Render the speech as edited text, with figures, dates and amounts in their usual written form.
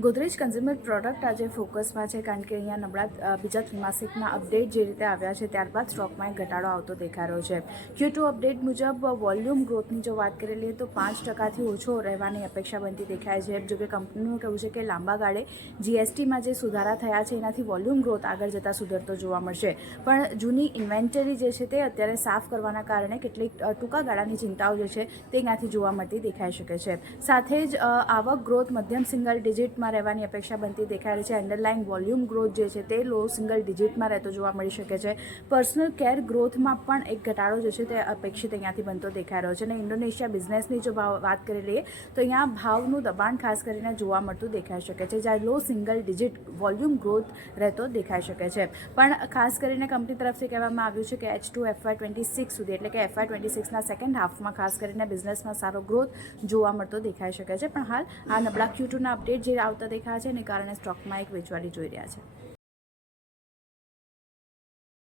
Godrej consumer product આજે ફોકસમાં છે, કારણ કે અહીંયા નબળા બીજા ત્રિમાસિકના અપડેટ જે રીતે આવ્યા છે ત્યારબાદ સ્ટોકમાં એક ઘટાડો આવતો દેખાઈ રહ્યો છે. Q2 અપડેટ મુજબ વોલ્યુમ ગ્રોથની જો વાત કરી લઈએ તો 5%થી ઓછો રહેવાની અપેક્ષા બનતી દેખાય છે. જોકે કંપનીનું કહેવું છે કે લાંબા ગાળે GSTમાં જે સુધારા થયા છે એનાથી વોલ્યુમ ગ્રોથ આગળ જતાં સુધરતો જોવા મળશે. પણ જૂની ઇન્વેન્ટરી જે છે તે અત્યારે સાફ કરવાના કારણે કેટલીક ટૂંકા ગાળાની ચિંતાઓ જે છે તે ત્યાંથી જોવા મળતી દેખાઈ શકે છે. સાથે જ આવક ગ્રોથ મધ્યમ સિંગલ ડિજિટમાં રહેવાની અપેક્ષા બનતી દેખાઈ રહી છે. અંડરલાઇન વોલ્યુમ ગ્રોથ જે છે તે લો સિંગલ ડિજિટમાં રહેતો જોવા મળી શકે છે. પર્સનલ કેર ગ્રોથમાં પણ એક ઘટાડો જે છે તે અપેક્ષિત અહીંયાથી બનતો દેખાઈ રહ્યો છે. અને ઇન્ડોનેશિયા બિઝનેસની જો વાત કરી લઈએ તો અહીંયા ભાવનું દબાણ ખાસ કરીને જોવા મળતું દેખાઈ શકે છે, જ્યારે લો સિંગલ ડિજિટ વોલ્યુમ ગ્રોથ રહેતો દેખાઈ શકે છે. પણ ખાસ કરીને કંપની તરફથી કહેવામાં આવ્યું છે કે H2 FY26 સુધી એટલે કે FY26ના સેકન્ડ હાફમાં ખાસ કરીને બિઝનેસમાં સારો ગ્રોથ જોવા મળતો દેખાઈ શકે છે. પણ હાલ આ નબળા Q2ના અપડેટ જે આવતા દેખાય છે એને કારણે સ્ટોકમાં એક વેચવાલી જોઈ રહ્યા છે.